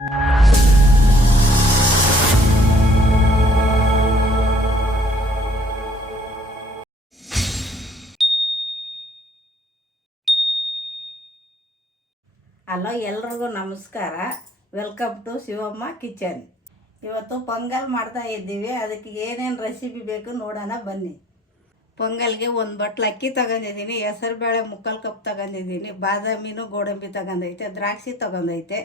Hello, ಎಲ್ರಿಗೂ ನಮಸ್ಕಾರ. Welcome to Shivamma kitchen. ಇವತ್ತು ಪೊಂಗಲ್ ಮಾಡ್ತಾ ಇದ್ದೀವಿ. ಅದಕ್ಕೆ ಏನೇನು ರೆಸಿಪಿ ಬೇಕು ನೋಡೋಣ ಬನ್ನಿ. ಪೊಂಗಲ್ಗೆ ಒಂದು ಬಟ್ಲು ಅಕ್ಕಿ ತಗೊಂಡಿದ್ದೀನಿ, ಹೆಸರುಬೇಳೆ ಮುಕ್ಕಾಲು ಕಪ್ ತಗೊಂಡಿದ್ದೀನಿ, ಬಾದಾಮಿನೂ ಗೋಡಂಬಿ ತಗೊಂಡೈತೆ, ದ್ರಾಕ್ಷಿ ತಗೊಂಡೈತೆ,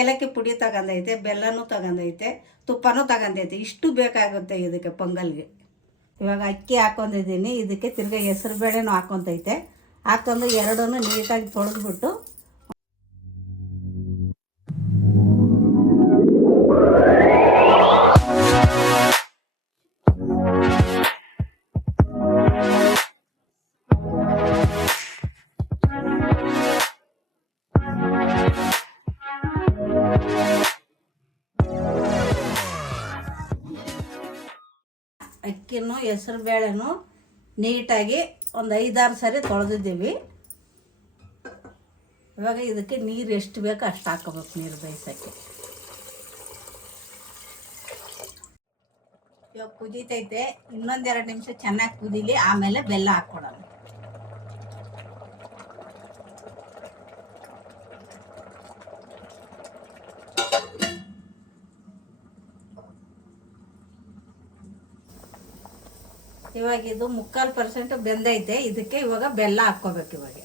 ಏಲಕ್ಕಿ ಪುಡಿ ತಗೊಂಡೈತೆ, ಬೆಲ್ಲನೂ ತಗೊಂಡೈತೆ, ತುಪ್ಪನೂ ತಗೊಂಡೈತೆ. ಇಷ್ಟು ಬೇಕಾಗುತ್ತೆ ಇದಕ್ಕೆ ಪೊಂಗಲ್ಗೆ. ಇವಾಗ ಅಕ್ಕಿ ಹಾಕೊಂಡಿದ್ದೀನಿ, ಇದಕ್ಕೆ ತಿರ್ಗಿ ಹೆಸರುಬೇಳೆನೂ ಹಾಕೊತೈತೆ. ಹಾಕೊಂಡು ಎರಡೂ ನೀಟಾಗಿ ತೊಳೆದ್ಬಿಟ್ಟು ಅಕ್ಕಿನೂ ಹೆಸರು ಬೇಳೆನೂ ನೀಟಾಗಿ ಒಂದು 5-6 ಸರಿ ತೊಳೆದಿದ್ದೀವಿ. ಇವಾಗ ಇದಕ್ಕೆ ನೀರು ಎಷ್ಟು ಬೇಕೋ ಅಷ್ಟು ಹಾಕೋಬೇಕು. ನೀರು ಬೇಯಿಸೋಕ್ಕೆ ಇವಾಗ ಕುದೀತೈತೆ. ಇನ್ನೊಂದೆರಡು ನಿಮಿಷ ಚೆನ್ನಾಗಿ ಕುದೀಲಿ, ಆಮೇಲೆ ಬೆಲ್ಲ ಹಾಕ್ಕೊಡೋಣ. ಇವಾಗ ಇದು 3/4% ಬೆಂದೈತೆ. ಇದಕ್ಕೆ ಇವಾಗ ಬೆಲ್ಲ ಹಾಕ್ಕೋಬೇಕು. ಇವಾಗ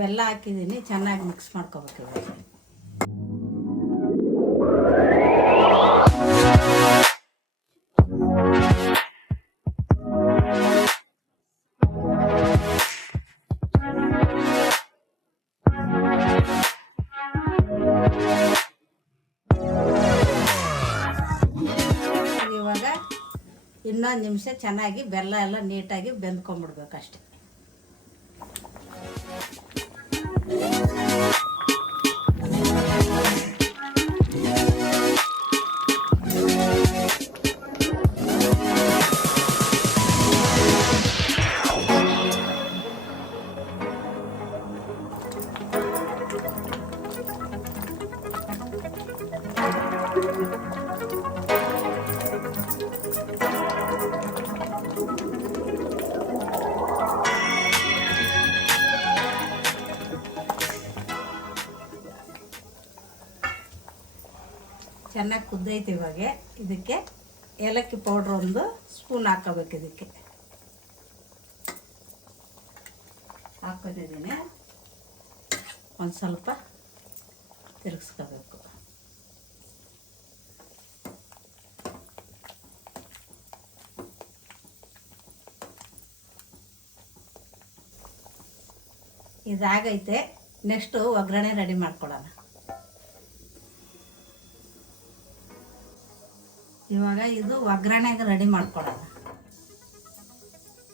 ಬೆಲ್ಲ ಹಾಕಿದ್ದೀನಿ, ಚೆನ್ನಾಗಿ ಮಿಕ್ಸ್ ಮಾಡ್ಕೋಬೇಕು. ಇವಾಗ ಇನ್ನೊಂದು ನಿಮಿಷ ಚೆನ್ನಾಗಿ ಬೆಲ್ಲ ಎಲ್ಲ ನೀಟಾಗಿ ಬೆಂದ್ಕೊಂಡ್ಬಿಡ್ಬೇಕು ಅಷ್ಟೆ. ಚೆನ್ನಾಗಿ ಕುದ್ದೈತೆ. ಇವಾಗ ಇದಕ್ಕೆ ಏಲಕ್ಕಿ ಪೌಡ್ರ್ 1 ಸ್ಪೂನ್ ಹಾಕೋಬೇಕು. ಇದಕ್ಕೆ ಹಾಕೊಂಡಿದ್ದೀನಿ. ಒಂದು ಸ್ವಲ್ಪ ತಿರುಗಿಸ್ಕೋಬೇಕು. ಇದಾಗೈತೆ. ನೆಕ್ಸ್ಟು ಒಗ್ಗರಣೆ ರೆಡಿ ಮಾಡ್ಕೊಳ್ಳೋಣ. ಇವಾಗ ಇದು ಒಗ್ಗರಣೆಗೆ ರೆಡಿ ಮಾಡ್ಕೊಳ್ಳೋಣ.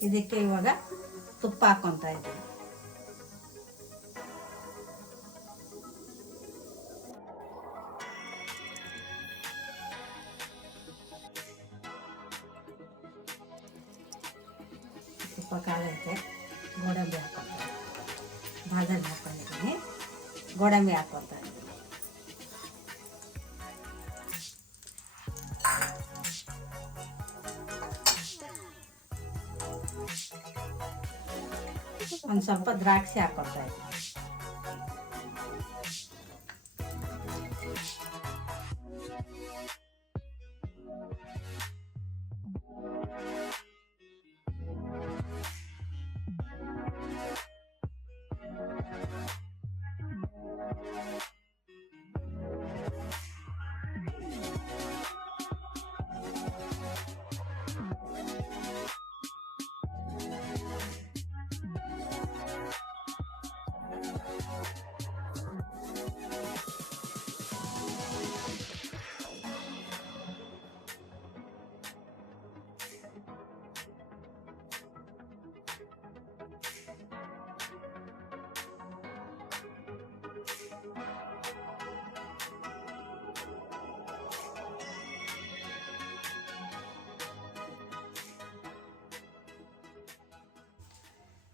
ಇದಕ್ಕೆ ಇವಾಗ ತುಪ್ಪ ಹಾಕ್ಕೊತಾ ಇದ್ದೀನಿ. ತುಪ್ಪ ಕಾಲೈತೆ. ಗೋಡಂಬಿ ಹಾಕ್ಕೊತಾ ಇದ್ದೀನಿ, ಬಾದಾಮಿ ಹಾಕ್ಕೊಂಡಿದ್ದೀನಿ, ಗೋಡಂಬಿ ಹಾಕ್ಕೊತಾ ಇದ್ದೀನಿ. ಒಂದು ಸ್ವಲ್ಪ ದ್ರಾಕ್ಷಿ ಹಾಕ್ಕೊತಾ ಇದ್ದೀನಿ.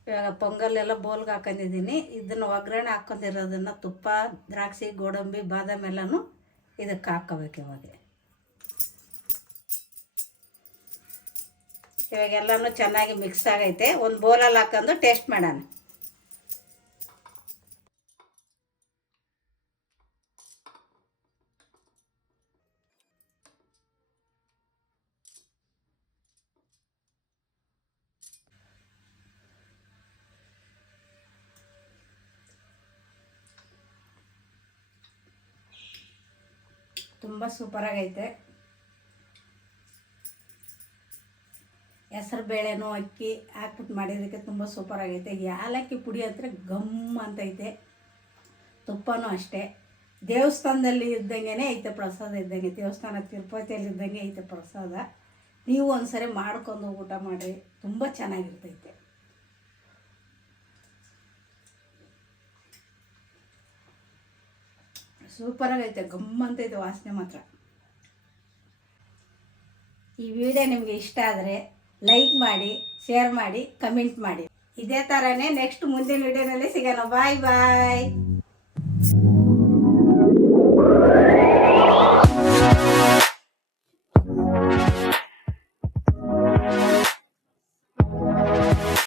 ಇವಾಗ ಪೊಂಗಲ್ ಬೋಲ್ಗೆ ಹಾಕೊಂಡಿದ್ದೀನಿ. ಇದನ್ನು ಒಗ್ಗರಣೆ ಹಾಕ್ಕೊಂಡಿರೋದನ್ನು ತುಪ್ಪ, ದ್ರಾಕ್ಷಿ, ಗೋಡಂಬಿ, ಬಾದಾಮಿ ಎಲ್ಲನೂ ಇದಕ್ಕೆ ಹಾಕ್ಕೋಬೇಕು. ಇವಾಗೆಲ್ಲನೂ ಚೆನ್ನಾಗಿ ಮಿಕ್ಸ್ ಆಗೈತೆ. ಒಂದು ಬೌಲಲ್ಲಿ ಹಾಕೊಂಡು ಟೇಸ್ಟ್ ಮಾಡೋಣ. ತುಂಬ ಸೂಪರಾಗೈತೆ. ಹೆಸರು ಬೇಳೆನೂ ಅಕ್ಕಿ ಹಾಕ್ಬಿಟ್ಟು ಮಾಡಿದ್ದಕ್ಕೆ ತುಂಬ ಸೂಪರಾಗೈತೆ. ಏಲಕ್ಕಿ ಪುಡಿ ಹತ್ರ ಗಮ್ ಅಂತೈತೆ. ತುಪ್ಪನೂ ಅಷ್ಟೇ. ದೇವಸ್ಥಾನದಲ್ಲಿ ಇದ್ದಂಗೆ ಐತೆ ಪ್ರಸಾದ, ಇದ್ದಂಗೆ ದೇವಸ್ಥಾನ ತಿರುಪತಿಯಲ್ಲಿ ಇದ್ದಂಗೆ ಐತೆ ಪ್ರಸಾದ. ನೀವು ಒಂದ್ಸರಿ ಮಾಡ್ಕೊಂಡು ಊಟ ಮಾಡಿರಿ, ತುಂಬ ಚೆನ್ನಾಗಿರ್ತೈತೆ. ಸೂಪರಾಗೈತೆ, ಗಮ್ಮಂತೈತೆ ವಾಸನೆ ಮಾತ್ರ. ಈ ವಿಡಿಯೋ ನಿಮಗೆ ಇಷ್ಟ ಆದರೆ ಲೈಕ್ ಮಾಡಿ, ಶೇರ್ ಮಾಡಿ, ಕಮೆಂಟ್ ಮಾಡಿ. ಇದೇ ಥರನೇ ನೆಕ್ಸ್ಟ್ ಮುಂದಿನ ವಿಡಿಯೋನಲ್ಲಿ ಸಿಗೋಣ. ಬಾಯ್ ಬಾಯ್.